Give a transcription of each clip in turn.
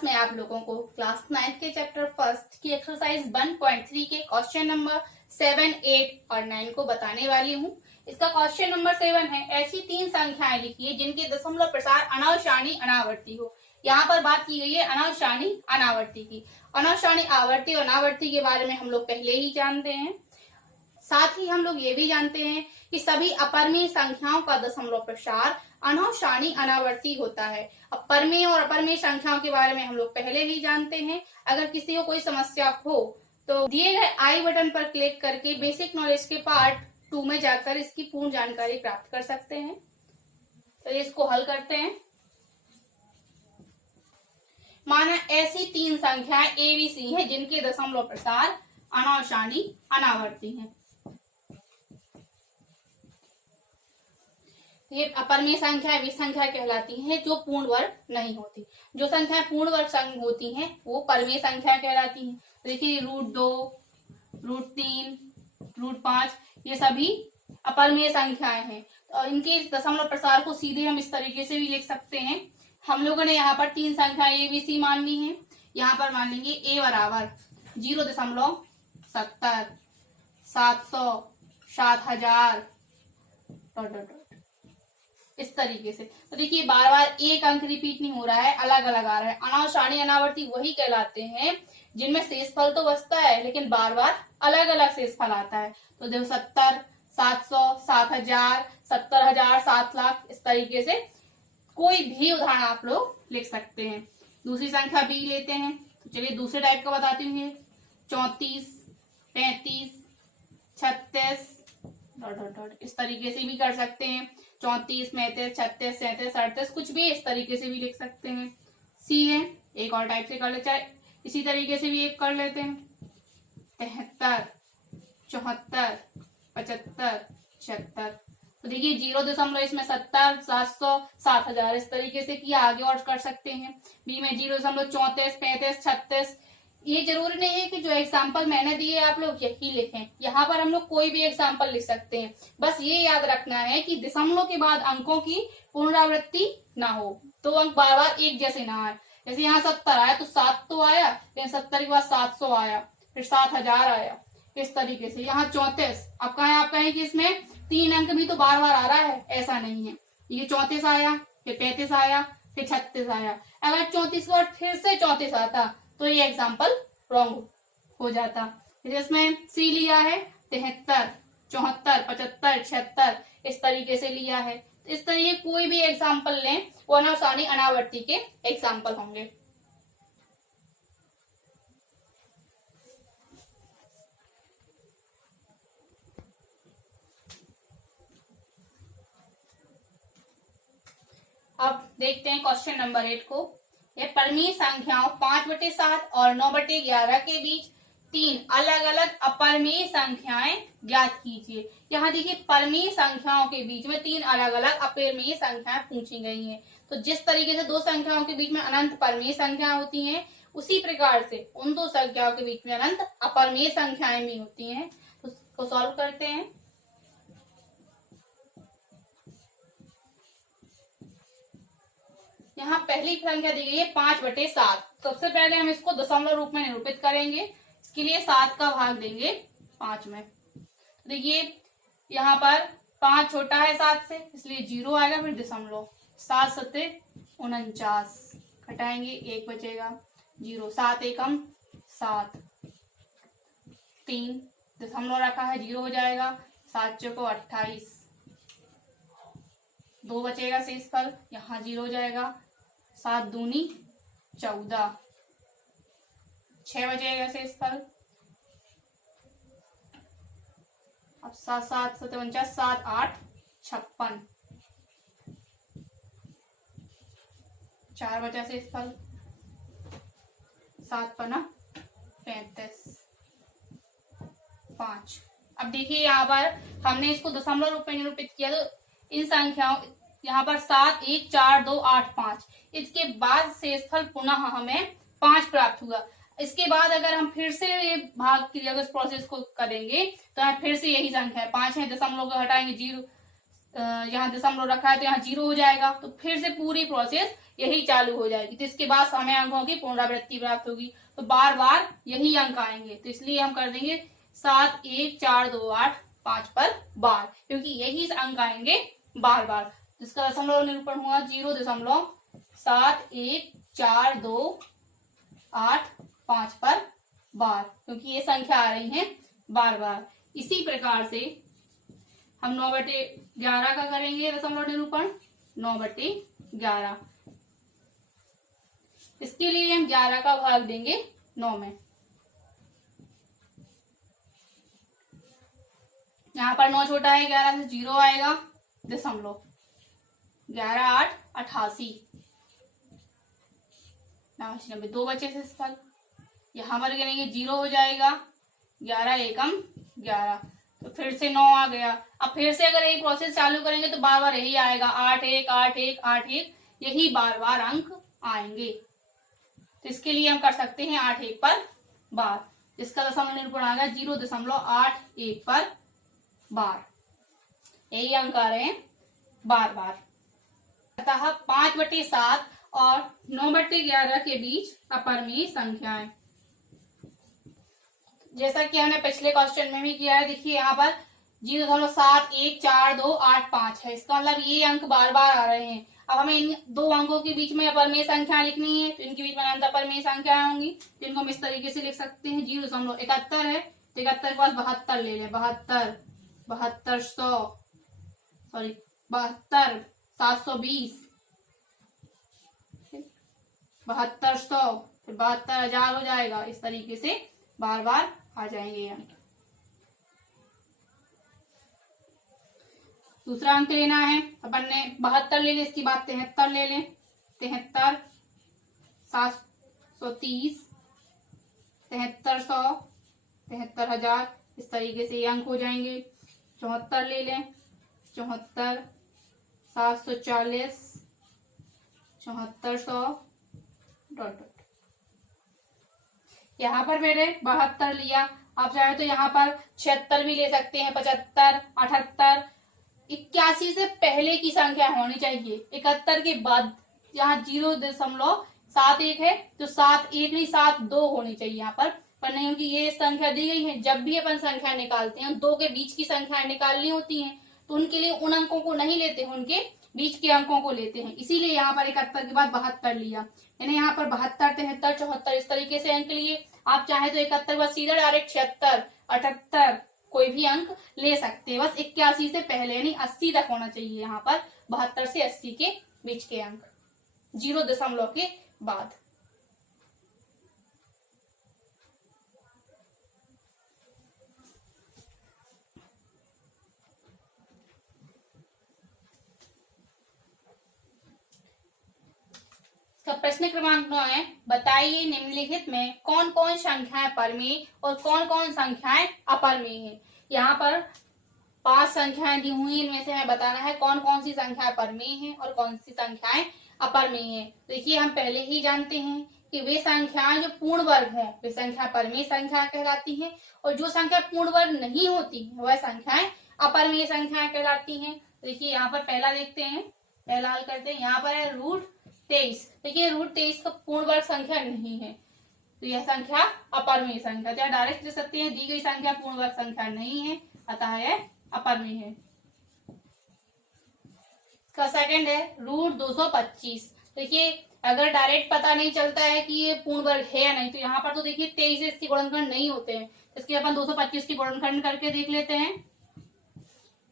आज मैं आप लोगों को क्लास 9 के चैप्टर फर्स्ट की एक्सरसाइज 1.3 के क्वेश्चन नंबर 7, 8 और 9 को बताने वाली हूँ। इसका क्वेश्चन नंबर 7 है, ऐसी तीन संख्याएं लिखिए जिनके दशमलव प्रसार अनावशानी अनावर्ती हो। यहाँ पर बात की गई है अनावशानी अनावर्ती की। अनावशानी आवर्ती और अनावर्ती के बारे में हम लोग पहले ही जानते हैं। साथ ही हम लोग ये भी जानते हैं कि सभी अपरिमेय संख्याओं का दशमलव प्रसार अनावशानी अनावर्ती होता है। अब परिमेय और अपरिमेय संख्याओं के बारे में हम लोग पहले ही जानते हैं। अगर किसी को कोई समस्या हो तो दिए गए आई बटन पर क्लिक करके बेसिक नॉलेज के पार्ट 2 में जाकर इसकी पूर्ण जानकारी प्राप्त कर सकते हैं। तो इसको हल करते हैं। माना ऐसी तीन संख्याएं ABC हैं जिनके दशमलव प्रसार अनावशानी अनावर्ती हैं। ये अपरिमेय संख्या वे संख्या कहलाती हैं जो पूर्ण वर्ग नहीं होती। जो संख्याएं पूर्ण वर्ग होती हैं वो परिमेय संख्या कहलाती हैं। देखिए √2, √3, √5 ये सभी अपरिमेय संख्याएं हैं और इनके दशमलव प्रसार को सीधे हम इस तरीके से भी लिख सकते हैं। हम लोगों ने यहाँ पर तीन संख्याएं ABC मान ली है। यहाँ पर मान लेंगे A बराबर 0.70, 700, 7000 इस तरीके से। तो देखिए बार बार एक अंक रिपीट नहीं हो रहा है, अलग अलग आ रहा है। अनावशानी अनावर्ती वही कहलाते हैं जिनमें शेषफल तो बचता है लेकिन बार बार अलग अलग शेषफल आता है। तो देखो 70, 700, 7000, 70,000, 7 लाख इस तरीके से कोई भी उदाहरण आप लोग लिख सकते हैं। दूसरी संख्या B लेते हैं। तो चलिए दूसरे टाइप का बताती हूँ। 34, 35, 36 इस तरीके से भी कर सकते हैं। 34, 35, 36, 37, 38 कुछ भी इस तरीके से भी लिख सकते हैं। C है, एक और टाइप से कर लेते हैं, इसी तरीके से भी एक कर लेते हैं। 73, 74, 75, 76। तो देखिए 0 इसमें 70, 700, 7000 इस तरीके से किया। आगे और कर सकते हैं। B में 0.34, 35, 36। ये जरूरी नहीं है कि जो एग्जाम्पल मैंने दिए आप लोग यही लिखें। यहाँ पर हम लोग कोई भी एग्जाम्पल लिख सकते हैं। बस ये याद रखना है कि दशमलव के बाद अंकों की पुनरावृत्ति ना हो, तो अंक बार बार एक जैसे ना आए। जैसे यहाँ 70 आया तो 7 तो आया, लेकिन 70 के बाद 700 आया, फिर 7000 आया इस तरीके से। यहाँ 34, अब कहें आप कहें कि इसमें 3 अंक भी तो बार बार आ रहा है, ऐसा नहीं है। ये 34 आया, फिर 35 आया, फिर 36 आया। अगर 34 के बाद फिर से 34 आता तो ये एग्जाम्पल रॉन्ग हो जाता। इसमें C लिया है 73, 74, 75, 76 इस तरीके से लिया है। इस तरीके कोई भी एग्जाम्पल लें वो अनावशानी अनावर्ती के एग्जाम्पल होंगे। अब देखते हैं क्वेश्चन नंबर 8 को। यह परिमेय संख्याओं 5/7 और 9/11 के बीच तीन अलग अलग अपरिमेय संख्याएं ज्ञात कीजिए। यहाँ देखिए परिमेय संख्याओं के बीच में तीन अलग अलग अपरिमेय संख्याएं पूछी गई हैं। तो जिस तरीके से दो संख्याओं के बीच में अनंत परिमेय संख्याएं होती हैं, उसी प्रकार से उन दो संख्याओं के बीच में अनंत अपरिमेय संख्याएं भी होती हैं। तो उसको सॉल्व करते हैं। यहाँ पहली संख्या दी गई है 5/7। सबसे पहले हम इसको दशमलव रूप में निरूपित करेंगे। इसके लिए 7 का भाग देंगे 5 में। देखिए यहाँ पर 5 छोटा है 7 से, इसलिए 0 आएगा, फिर दशमलव। 7 सत्ते 49, घटाएंगे 1 बचेगा 0। 7 एकम 7, 3 दशमलव रखा है 0 हो जाएगा। 7 चौको 28, 2 बचेगा शेषफल, यहाँ 0 हो जाएगा। 7 दूनी 14, 6 बचेगा शेषफल। अब 7 7 49, 7 8 56, 4 बचा शेषफल। 7 पना 35, 5। अब देखिए यहाँ पर हमने इसको दशमलव रूप में निरूपित किया। तो इन संख्याओं यहाँ पर 7, 1, 4, 2, 8, 5 इसके बाद शेषफल पुनः हमें 5 प्राप्त हुआ। इसके बाद अगर हम फिर से ये भाग की अगर प्रोसेस को करेंगे तो फिर से यही संख्या है 5 है, दशमलव को हटाएंगे 0, यहाँ दशमलव रखा है तो यहाँ 0 हो जाएगा, तो फिर से पूरी प्रोसेस यही चालू हो जाएगी। तो इसके बाद हमें अंकों की पुनरावृत्ति प्राप्त होगी, तो बार बार यही अंक आएंगे। तो इसलिए हम कर देंगे 7 1 4 2 8 5 पर बार, क्योंकि यही अंक आएंगे बार बार। जिसका दशमलव निरूपण हुआ 0.714285 पर बार, क्योंकि ये संख्या आ रही है बार बार। इसी प्रकार से हम 9/11 का करेंगे दशमलव निरूपण। 9/11, इसके लिए हम 11 का भाग देंगे 9 में। यहाँ पर 9 छोटा है 11 से, 0 आएगा, दशमलव 11 8 88, 90, 2 बचे से फल। यहाँ पर करेंगे 0 हो जाएगा, 11 एकम 11, तो फिर से 9 आ गया। अब फिर से अगर यही प्रोसेस चालू करेंगे तो बार बार यही आएगा, 8 1 8 1 8 1, यही बार बार अंक आएंगे। तो इसके लिए हम कर सकते हैं 8 1 पर बार, इसका दशमलव निरूपण आ गया 0.81 पर बार। यही अंक आ रहे हैं बार बार। अतः 5/7 और 9/11 के बीच अपरिमेय संख्याएं, जैसा कि हमने पिछले क्वेश्चन में भी किया है। देखिए यहाँ पर 0.714285 है, इसका मतलब ये अंक बार बार आ रहे हैं। अब हमें इन दो अंकों के बीच में अपरिमेय संख्या लिखनी है, तो इनके बीच में अनंत अपरिमेय संख्या होंगी, तो इनको हम इस तरीके से लिख सकते हैं। 0.71 है तो 71 के पास 72 ले लें, 72 720, 7200, फिर 72,000 हो जाएगा। इस तरीके से बार बार आ जाएंगे अंक। दूसरा अंक लेना है, अपन ने 72 ले लें, इसकी बात 73 ले लें। 73 730, 7300, 73,000, इस तरीके से ये अंक हो जाएंगे। 74 ले लें, 74 740, 7400, डॉट डॉट। यहाँ पर मैंने 72 लिया, आप चाहे तो यहाँ पर 76 भी ले सकते हैं, 75, 78, 81 से पहले की संख्या होनी चाहिए। 71 के बाद यहाँ 0.71 है तो 71 नहीं 72 होनी चाहिए यहाँ पर नहीं, क्योंकि ये संख्या दी गई है। जब भी अपन संख्या निकालते हैं, दो के बीच की संख्या निकालनी होती है, तो उनके लिए उन अंकों को नहीं लेते हैं, उनके बीच के अंकों को लेते हैं। इसीलिए यहाँ पर 71 के बाद 72 लिया, यानी यहाँ पर 72 73 74 इस तरीके से अंक लिए। आप चाहे तो 71 के बाद सीधा डायरेक्ट 76 78 कोई भी अंक ले सकते हैं, बस 81 से पहले यानी 80 तक होना चाहिए। यहाँ पर 72 से 80 के बीच के अंक 0 के बाद। प्रश्न क्रमांक 9 है, बताइए निम्नलिखित में कौन कौन संख्याएं परिमेय और कौन कौन संख्याएं अपरिमेय हैं। यहाँ पर 5 संख्याएं दी हुई हैं, इनमें से हमें बताना है कौन कौन सी संख्याएं परिमेय हैं और कौन सी संख्याएं अपरिमेय हैं। देखिए हम पहले ही जानते हैं कि वे संख्याएं जो पूर्ण वर्ग हों वे संख्या परिमेय संख्या कहलाती हैं, और जो संख्या पूर्ण वर्ग नहीं होती वह संख्याएं अपरिमेय संख्याएं कहलाती हैं। देखिए यहाँ पर पहला देखते हैं, पहला हल करते हैं। यहाँ पर है √23। देखिए √23 का पूर्ण वर्ग संख्या नहीं है, तो यह संख्या अपरिमेय संख्या, या डायरेक्ट ले सकते हैं, दी गई संख्या पूर्ण वर्ग संख्या नहीं है, अतः यह अपरिमेय है। इसका सेकंड है √225। देखिए अगर डायरेक्ट पता नहीं चलता है कि ये पूर्ण वर्ग है या नहीं, तो यहाँ पर तो देखिए 23 से इसके गुणनखंड नहीं होते हैं, इसके अपन 225 की गुणनखंड करके देख लेते हैं।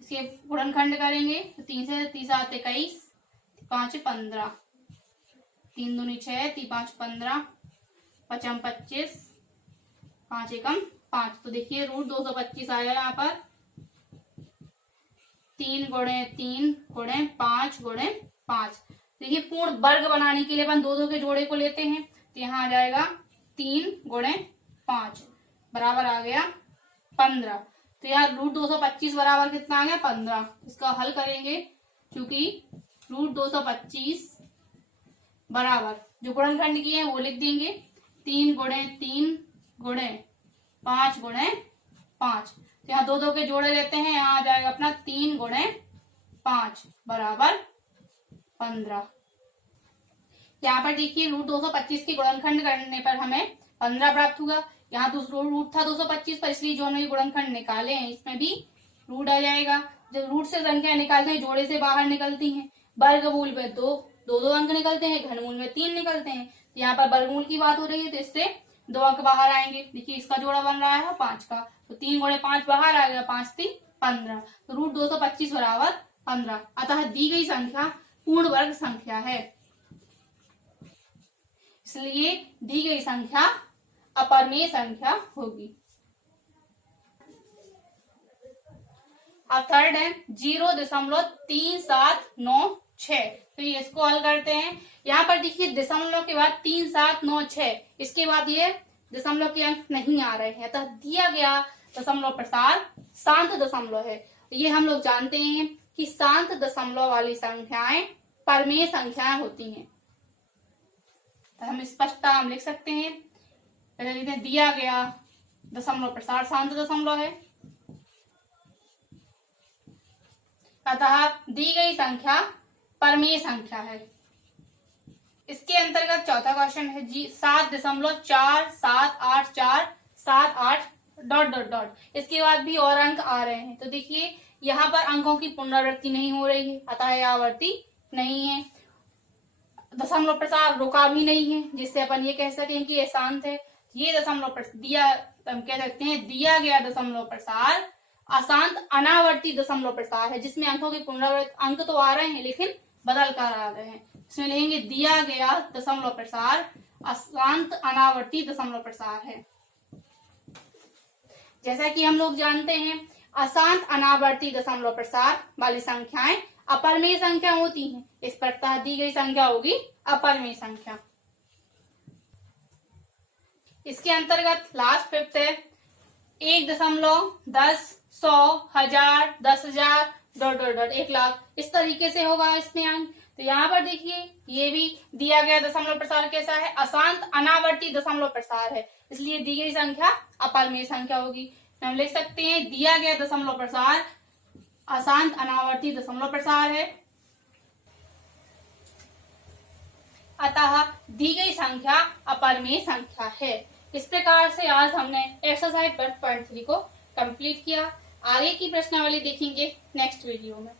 इसके गुणनखंड करेंगे तो 3 से 30 आते 21, 5 15, 3 दूनी 6, 3 5 15, 5 25, 5 एकम 5। तो देखिए √225 आया यहाँ पर 3 गुणे 3 गुणे 5 गुणे 5। देखिए पूर्ण वर्ग बनाने के लिए अपन दो के जोड़े को लेते हैं, तो यहाँ आ जाएगा 3 गुणे 5 बराबर आ गया 15। तो यहाँ √225 बराबर कितना आ गया 15। इसका हल करेंगे, क्योंकि √225 बराबर जो गुणनखंड किए हैं वो लिख देंगे, 3 गुणे 3 गुणे 5 गुणे 5। तो यहाँ दो के जोड़े लेते हैं, यहाँ आ जाएगा अपना 3 गुणे 5 बराबर 15। यहाँ पर देखिए रूट 225 के गुणनखंड करने पर हमें 15 प्राप्त हुआ। यहाँ दूसरा रूट था 225 पर, इसलिए जो हमने ये गुणनखंड निकाले हैं इसमें भी रूट आ जाएगा। जब रूट से संख्या निकालते हैं जोड़े से बाहर निकलती हैं। वर्गमूल में दो अंक निकलते हैं, घनमूल में 3 निकलते हैं। तो यहाँ पर वर्गमूल की बात हो रही है तो इससे 2 अंक बाहर आएंगे। देखिए इसका जोड़ा बन रहा है 5 का, तो 3 गुणे 5 बाहर आ गया, 5 3 15। तो रूट 225 बराबर 15। अतः दी गई संख्या पूर्ण वर्ग संख्या है, इसलिए दी गई संख्या अपरिमेय संख्या होगी। अब थर्ड है 0.3796। तो ये इसको हल करते हैं। यहाँ पर देखिए दशमलव के बाद 3796, इसके बाद ये दशमलव के अंक नहीं आ रहे हैं, अतः दिया गया दशमलव प्रसार शांत दशमलव है। ये हम लोग जानते हैं कि शांत दशमलव वाली संख्याएं परिमेय संख्याएं होती हैं। तो हम स्पष्टता हम लिख सकते हैं, पहले लिखते हैं दिया गया दशमलव प्रसार शांत दशमलव है, अतः दी गई संख्या परिमेय संख्या है। इसके अंतर्गत चौथा क्वेश्चन है जी 7.478478 डॉट डॉट डॉट। इसके बाद भी और अंक आ रहे हैं। तो देखिए यहाँ पर अंकों की पुनरावृत्ति नहीं हो रही है, अतः यह आवर्ती नहीं है। दशमलव प्रसार रुका भी नहीं है, जिससे अपन ये कह सकें कि ये शांत है। ये दशमलव दिया, हम कह सकते हैं दिया गया दशमलव प्रसार अशांत अनावर्ती दशमलव प्रसार है, जिसमें अंकों की पुनरावृत्ति अंक तो आ रहे हैं लेकिन बदल कर आ रहे हैं। इसमें लिखेंगे दिया गया दशमलव प्रसार अशांत अनावर्ती दशमलव प्रसार है। जैसा कि हम लोग जानते हैं अशांत अनावर्ती दशमलव प्रसार वाली संख्याएं अपरिमेय संख्या होती हैं। इस प्रकार दी गई संख्या होगी अपरिमेय संख्या। इसके अंतर्गत लास्ट फिफ्थ है 1.10 100 1000 10,000 डॉट डॉट डॉट 1 लाख। इस तरीके से होगा इसमें अंक। तो यहाँ पर देखिए ये भी दिया गया दशमलव प्रसार कैसा है, अशांत अनावर्ती दशमलव प्रसार है, इसलिए दी गई संख्या अपरिमेय संख्या होगी। हम लिख सकते हैं दिया गया दशमलव प्रसार अशांत अनावर्ती दशमलव प्रसार है, अतः दी गई संख्या अपरिमेय संख्या है। इस प्रकार से आज हमने एक्सरसाइज 1.3 को कंप्लीट किया। आगे की प्रश्नावली देखेंगे नेक्स्ट वीडियो में।